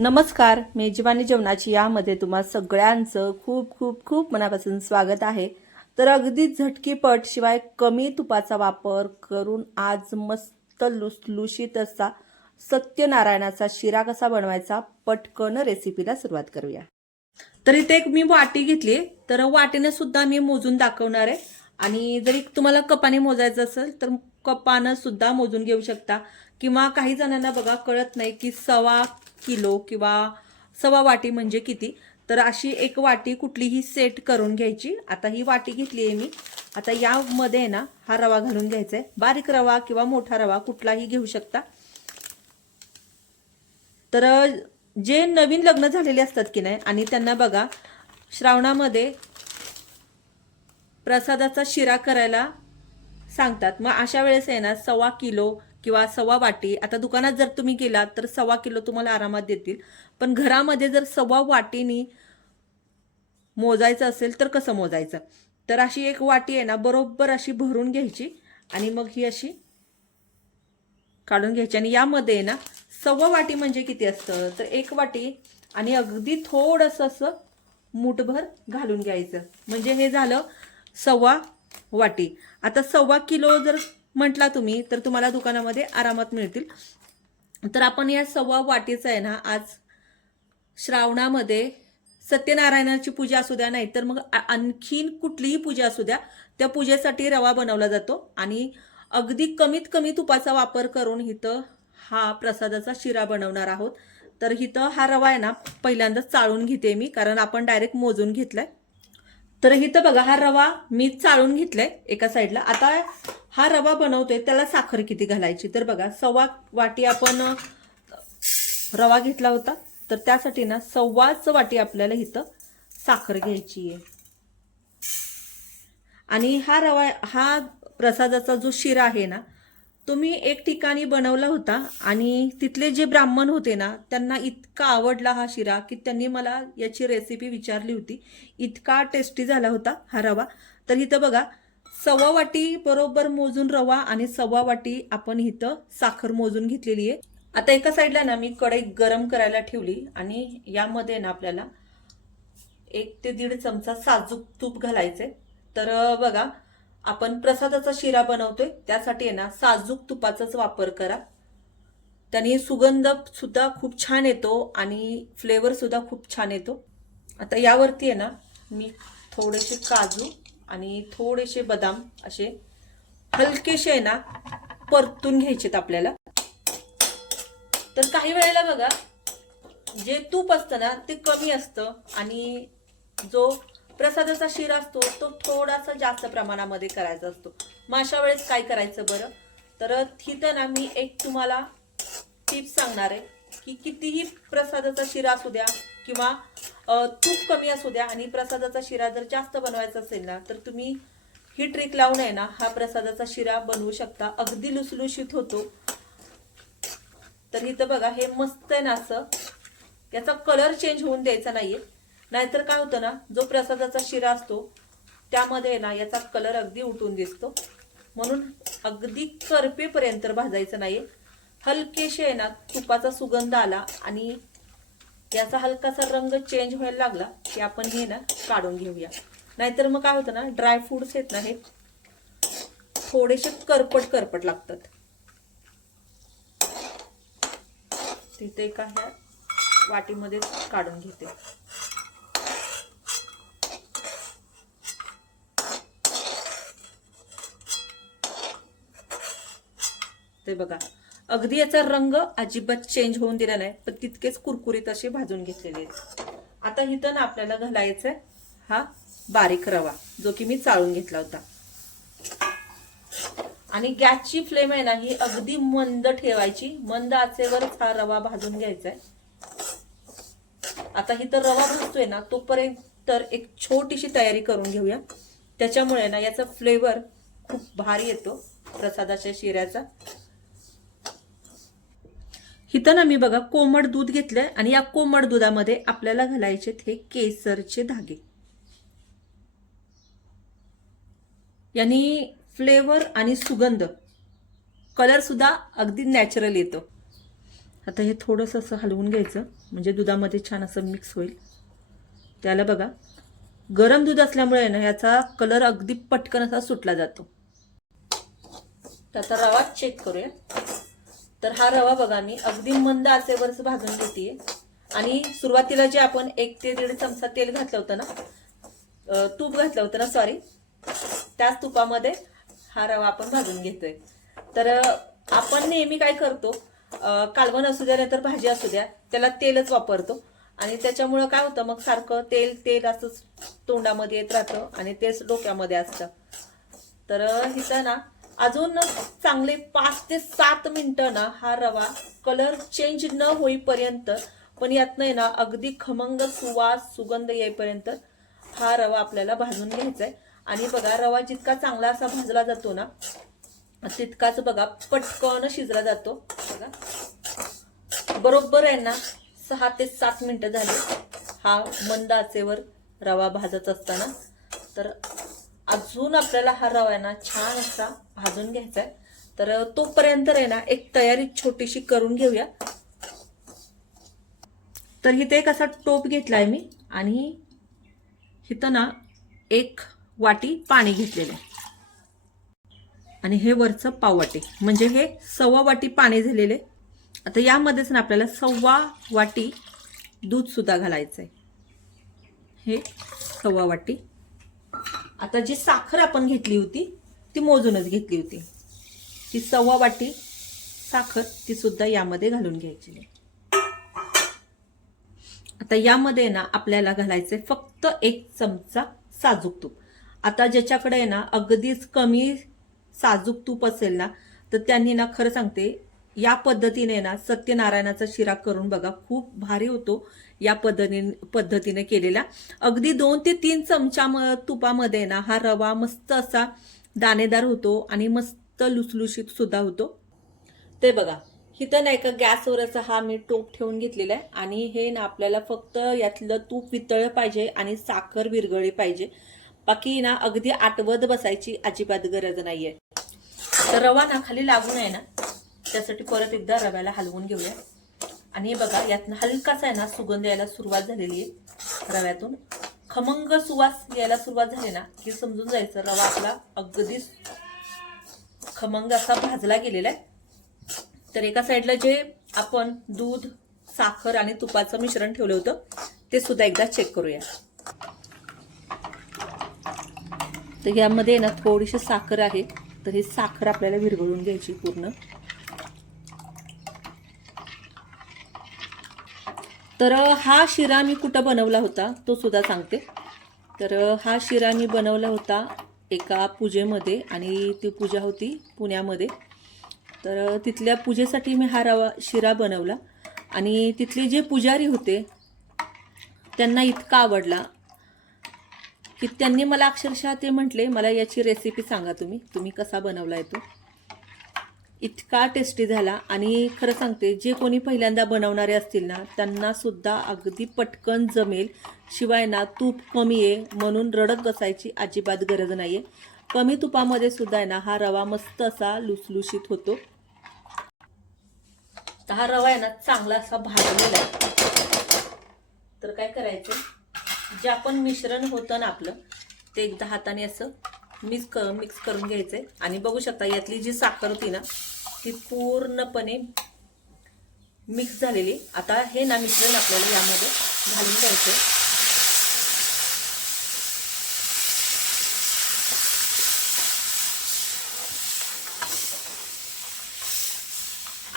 नमस्कार मेजवानी जेवणाची यामध्ये तुम्हा सगळ्यांचं खूप खूप खूप मनापासून स्वागत आहे. तर अगदी झटकीपट शिवाय कमी तुपाचा वापर करून आज मस्त लुसलुशीत असा सत्यनारायणाचा शिरा कसा बनवायचा पटकन रेसिपीला सुरुवात करूया. तर इथे एक मी वाटी घेतली तर वाटीने सुद्धा मी मोजून दाखवणार आहे. आणि जरी तुम्हाला कपाने मोजायचं असेल तर कपानं सुद्धा मोजून घेऊ शकता. किंवा काही जणांना बघा कळत नाही की सवा किलो किंवा सवा वाटी म्हणजे किती? तर अशी एक वाटी कुठलीही सेट करून घ्यायची. आता ही वाटी घेतली आहे मी. आता यामध्ये ना हा रवा घालून घ्यायचा आहे बारीक रवा किंवा मोठा रवा कुठलाही घेऊ शकता. तर जे नवीन लग्न झालेले असतात की नाही आणि त्यांना बघा श्रावणामध्ये प्रसादाचा शिरा करायला सांगतात. मग अशा वेळेस आहे ना सव्वा किलो किंवा सव्वा वाटी आता दुकानात जर तुम्ही गेलात तर सव्वा किलो तुम्हाला आरामात देतील. पण घरामध्ये जर सव्वा वाटीनी मोजायचं असेल तर कसं मोजायचं? तर अशी एक वाटी आहे ना बरोबर अशी भरून घ्यायची आणि मग ही अशी काढून घ्यायची. आणि यामध्ये आहे ना सव्वा वाटी म्हणजे किती असतं? तर एक वाटी आणि अगदी थोडंसं असं मूठभर घालून घ्यायचं. म्हणजे हे झालं सव्वा वाटी. आता सव्वा किलो जर म्हटला तुम्ही तर तुम्हाला दुकानामध्ये आरामात मिळतील. तर आपण या सव्वा वाटीचं आहे ना आज श्रावणामध्ये सत्यनारायणाची पूजा असू द्या नाही तर मग आ- आणखीन कुठलीही पूजा असू द्या त्या पूजेसाठी रवा बनवला जातो. आणि अगदी कमीत कमी तुपाचा वापर करून इथं हा प्रसादाचा शिरा बनवणार आहोत. तर इथं हा रवा आहे ना पहिल्यांदाच चाळून घेते मी कारण आपण डायरेक्ट मोजून घेतलाय. तर इथं बघा हा रवा मी चाळून घेतलाय एका साईडला. आता हा रवा बनवतोय त्याला साखर किती घालायची? तर बघा सव्वा वाटी आपण रवा घेतला होता. तर त्यासाठी ना सव्वाच वाटी आपल्याला इथं साखर घ्यायची आहे. आणि हा रवा हा प्रसादाचा जो शिरा आहे ना तो मी एक ठिकाणी बनवला होता आणि तिथले जे ब्राह्मण होते ना त्यांना इतका आवडला हा शिरा की त्यांनी मला याची रेसिपी विचारली होती. इतका टेस्टी झाला होता हा रवा. तर इथं बघा सव्वा वाटी बरोबर मोजून रवा आणि सव्वा वाटी आपण इथं साखर मोजून घेतलेली आहे. आता एका साईडला ना मी कढई गरम करायला ठेवली आणि यामध्ये ना आपल्याला एक ते दीड चमचा साजूक तूप घालायचे तर बघा आपण प्रसादाचा शिरा बनवतोय त्यासाठी आहे ना साजूक तुपाचाच वापर करा. त्याने सुगंध सुद्धा खूप छान येतो आणि फ्लेवर सुद्धा खूप छान येतो. आता यावरती आहे ना मी थोडेसे काजू आणि थोडेसे बदाम असे हलकेसे आहे ना परतून घ्यायचेत आपल्याला. तर काही वेळेला बघा जे तूप असतं ना ते कमी असतं आणि जो प्रसादाचा शिरा असतो तो थोडासा जास्त प्रमाणामध्ये करायचा असतो. मग अशा वेळेस काय करायचं बरं? तर तिथं ना मी एक तुम्हाला टिप्स सांगणार आहे की कितीही प्रसादाचा शिरा असू द्या किंवा तूप कमी असू द्या आणि प्रसादाचा शिरा जर जास्त बनवायचा असेल ना तर तुम्ही ही ट्रिक लावून आहे ना हा प्रसादाचा शिरा बनवू शकता. अगदी लुसलुशीत होतो. तर इथं बघा हे मस्त आहे ना असं. याचा कलर चेंज होऊन द्यायचा नाहीये. नाहीतर काय होतं ना जो प्रसादाचा शिरा असतो त्यामध्ये आहे ना याचा कलर अगदी उठून दिसतो. म्हणून अगदी करपेपर्यंत भाजायचं नाही हलकेशे आहे ना तुपाचा सुगंध आला आणि याचा हलकासा रंग चेंज व्हायला लागला की आपण हे ना काढून घेऊया. नाहीतर मग काय होतं ना ड्राय फ्रुट्स आहेत ना हे थोडेसे करपट करपट लागतात. तिथे एका ह्या वाटीमध्येच काढून घेते. ते बघा. अगदी याचा रंग अजिबात चेंज होऊन दिला नाही पण तितकेच कुरकुरीत असे भाजून घेतलेले आहेत. आता इथं ना आपल्याला घालायचा हा बारीक रवा जो की मी चाळून घेतला होता. आणि गॅसची फ्लेम आहे ना ही अगदी मंद ठेवायची. मंद आचेवरच हा रवा भाजून घ्यायचा आहे आता इथं रवा भाजतोय ना तोपर्यंत तर एक छोटीशी तयारी करून घेऊया. त्याच्यामुळे ना याचा फ्लेवर खूप भारी येतो प्रसादाच्या शिऱ्याचा. इथं ना मी बघा कोमट दूध घेतलंय आणि या कोमट दुधामध्ये आपल्याला घालायचे हे केसरचे धागे. यांनी फ्लेवर आणि सुगंध कलर सुद्धा अगदी नॅचरल येतो. आता हे थोडंसं असं हलवून घ्यायचं म्हणजे दुधामध्ये छान असं मिक्स होईल. त्याला बघा गरम दूध असल्यामुळे ना याचा कलर अगदी पटकन असा सुटला जातो. त्याचा रवा चेक करूया. तर हा रवा बघा मी अगदी मंद आचेवरच भाजून घेते. आणि सुरुवातीला जे आपण एक ते दीड चमचा तेल घातलं होतं ना तूप घातलं होतं ना सॉरी त्याच तुपामध्ये हा रवा आपण भाजून घेतोय. तर आपण नेहमी काय करतो कालवण असू द्या नाहीतर भाजी असू द्या त्याला तेलच वापरतो. आणि त्याच्यामुळं काय होतं मग सारखं तेल तेल असंच तोंडामध्ये येत राहतं आणि तेच डोक्यामध्ये असतं. तर हिचं ना अजून चांगले पाच ते सात मिनटं ना हा रवा कलर चेंज न होईपर्यंत पण यातनं आहे ना अगदी खमंग सुवास सुगंध येईपर्यंत हा रवा आपल्याला भाजून घ्यायचा आहे आणि बघा रवा जितका चांगला असा भाजला जातो ना तितकाच बघा पटकन शिजला जातो. बघा. बरोबर आहे ना सहा ते सात मिनटं झाली. हा मंद आचेवर रवा भाजत असताना. तर अजून आपल्याला हा रवा आहे ना छान असा भाजून घ्यायचा आहे. तर तोपर्यंत आहे ना एक तयारी छोटीशी करून घेऊया. तर इथे एक असा टोप घेतलाय मी आणि इथं ना एक वाटी पाणी घेतलेलं आहे. आणि हे वरचं पाववाटी म्हणजे हे सव्वा वाटी पाणी झालेले आता यामध्येच ना आपल्याला सव्वा वाटी दूध सुद्धा घालायचं आहे हे सव्वा वाटी. आता जी साखर आपण घेतली होती ती मोजूनच घेतली होती ती सव्वा वाटी साखर ती सुद्धा यामध्ये घालून घ्यायची आहे. आता यामध्ये ना आपल्याला घालायचे फक्त एक चमचा साजूक तूप आता ज्याच्याकडे आहे ना अगदीच कमी साजूक तूप असेल ना तर त्यांनी ना खरं सांगते या पद्धतीने ना सत्यनारायणाचा शिरा करून बघा खूप भारी होतो या पद्धतीने पद्धतीने केलेला. अगदी दोन ते तीन चमचा म- तुपामध्ये ना हा रवा मस्त असा दाणेदार होतो आणि मस्त लुसलुशीत सुद्धा होतो. ते बघा इथं नाही का गॅसवरच हा मी टोप ठेवून घेतलेला आहे आणि हे ना आपल्याला फक्त यातलं तूप वितळलं पाहिजे आणि साखर विरगळी पाहिजे. बाकी ना अगदी आटवत बसायची अजिबात गरज नाहीये. तर रवा ना खाली लागू नये ना. त्यासाठी परत एकदा रव्याला हलवून घेऊया. आणि हे बघा यातनं हलकासा आहे ना सुगंध यायला सुरुवात झालेली आहे रव्यातून. खमंग सुवास यायला सुरुवात झाली ना की समजून जायचं रवा आपला अगदीच खमंग असा भाजला गेलेला आहे. तर एका साईडला जे आपण दूध साखर आणि तुपाचं मिश्रण ठेवलं होतं ते सुद्धा एकदा चेक करूया. तर यामध्ये ना थोडीशी साखर आहे. तर ही साखर आपल्याला विरघळून घ्यायची पूर्ण. तर हा शिरा मी कुठं बनवला होता तो सुद्धा सांगते. तर हा शिरा मी बनवला होता एका पूजेमध्ये आणि ती पूजा होती पुण्यामध्ये. तर तिथल्या पूजेसाठी मी हा रवा शिरा बनवला आणि तिथले जे पुजारी होते त्यांना इतका आवडला की त्यांनी मला अक्षरशः ते म्हटले मला याची रेसिपी सांगा तुम्ही. तुम्ही कसा बनवला आहे तो? इतका टेस्टी झाला. आणि खरं सांगते जे कोणी पहिल्यांदा बनवणारे असतील ना त्यांना सुद्धा अगदी पटकन जमेल. शिवाय ना तूप कमी आहे म्हणून रडत बसायची अजिबात गरज नाही आहे कमी तुपामध्ये सुद्धा आहे ना हा रवा मस्त असा लुसलुशीत होतो. तर हा रवा आहे ना चांगला असा भाजलेला आहे. तर काय करायचं? जे आपण मिश्रण होतं ना आपलं ते एकदा हाताने असं मिक्स क मिक्स करून घ्यायचंय. आणि बघू शकता यातली जी साखर होती ना ती पूर्णपणे मिक्स झालेली. आता हे ना मिश्रण आपल्याला यामध्ये घालून घ्यायचं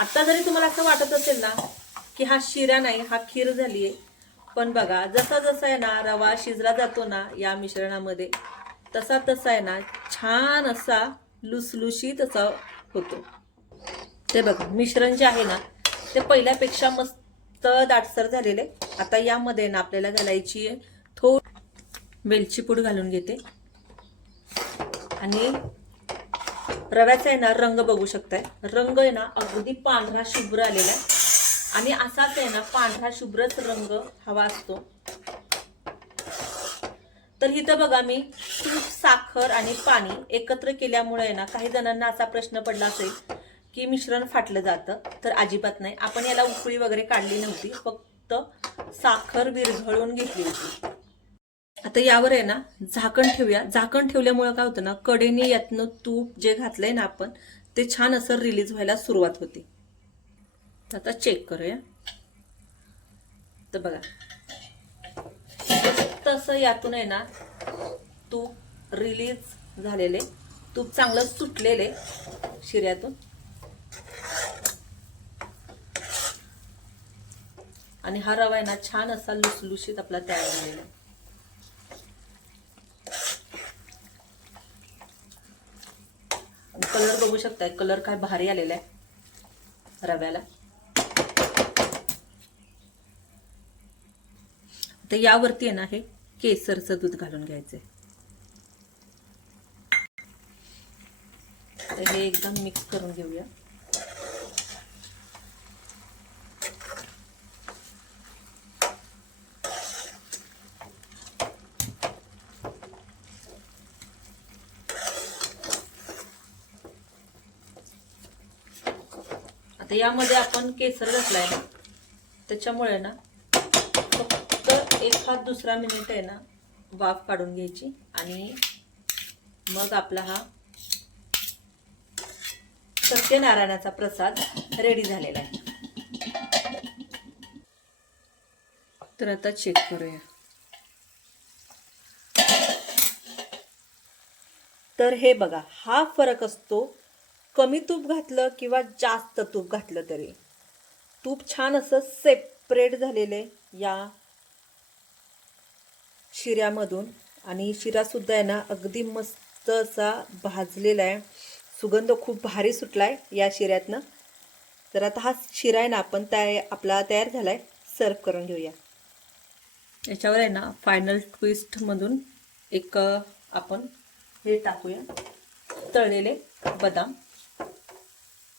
आता जरी तुम्हाला असं वाटत असेल ना की हा शिरा नाही हा खीर झाली आहे पण बघा जसा जसा आहे ना रवा शिजला जातो ना या मिश्रणामध्ये तसा तसा आहे ना छान असा लुसलुशीत असा होतो. ते बघा मिश्रण जे आहे ना ते पहिल्यापेक्षा मस्त दाटसर झालेले. आता यामध्ये ना आपल्याला घालायची आहे थोडी वेलची पूड घालून घेते. आणि रव्याचा आहे ना रंग बघू शकताय. रंग आहे ना अगदी पांढरा शुभ्र आलेला आहे. आणि असाच आहे ना पांढरा शुभ्रच रंग हवा असतो. तर इथं बघा मी तूप साखर आणि पाणी एकत्र केल्यामुळे आहे ना काही जणांना असा प्रश्न पडला असेल की मिश्रण फाटलं जातं. तर अजिबात नाही. आपण याला उकळी वगैरे काढली नव्हती. फक्त साखर विरघळून घेतली होती. आता यावर आहे ना झाकण ठेवूया. झाकण ठेवल्यामुळे काय होतं ना कडेने यातनं तूप जे घातलंय ना आपण ते छान असं रिलीज व्हायला सुरुवात होते. आता चेक करूया. तर बघा तसं यातून आहे ना तूप रिलीज झालेले. तूप चांगलं सुटलेले शिऱ्यातून. आणि हा रवा आहे ना छान असा लुसलुशीत आपला तयार झालेला. आहे कलर बघू शकताय कलर काय भारी आलेला आहे रव्याला. तर यावरती आहे ना हे केसरचं दूध घालून घ्यायचंय. तर हे एकदम मिक्स करून घेऊया. आता यामध्ये आपण केसर घातलाय ना त्याच्यामुळे ना एखाद दुसरा मिनिट आहे ना वाफ काढून घ्यायची आणि मग आपला हा सत्यनारायणाचा प्रसाद रेडी झालेला आहे. तर आता चेक करूया. तर हे बघा हा फरक असतो कमी तूप घातलं किंवा जास्त तूप घातलं तरी. तूप छान असं सेपरेट झालेले या शिऱ्यामधून. आणि शिरासुद्धा आहे ना अगदी मस्त असा भाजलेला आहे. सुगंध खूप भारी सुटला आहे या शिऱ्यातनं. तर आता हा शिरा आहे ना आपण त्या आपला तयार झाला आहे सर्व करून घेऊया. याच्यावर आहे ना फायनल ट्विस्टमधून एक आपण हे टाकूया. तळलेले बदाम.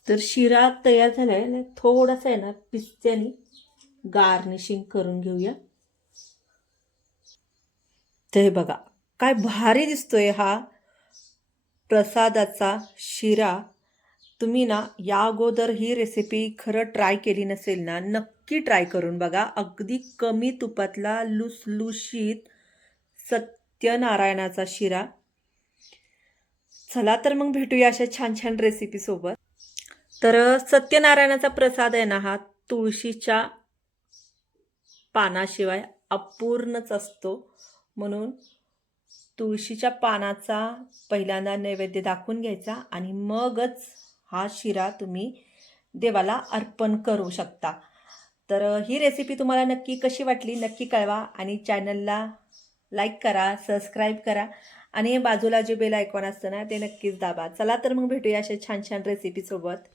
तर शिरा तयार झाला आहे थोडासा आहे ना पिस्त्याने गार्निशिंग करून घेऊया. तर हे बघा. काय भारी दिसतोय हा प्रसादाचा शिरा. तुम्ही ना या अगोदर ही रेसिपी खरं ट्राय केली नसेल ना नक्की ट्राय करून बघा. अगदी कमी तुपातला लुसलुशीत सत्यनारायणाचा शिरा. चला तर मग भेटूया अशा छान छान रेसिपीसोबत तर सत्यनारायणाचा प्रसाद आहे ना हा तुळशीच्या पानाशिवाय अपूर्णच असतो. म्हणून तुळशीच्या पानाचा पहिल्यांदा नैवेद्य दाखवून घ्यायचा आणि मगच हा शिरा तुम्ही देवाला अर्पण करू शकता. तर ही रेसिपी तुम्हाला नक्की कशी वाटली नक्की कळवा आणि चॅनलला लाईक करा सबस्क्राईब करा आणि बाजूला जे बेल आयकॉन असतं ना ते नक्कीच दाबा. चला तर मग भेटूया अशा छान छान रेसिपीसोबत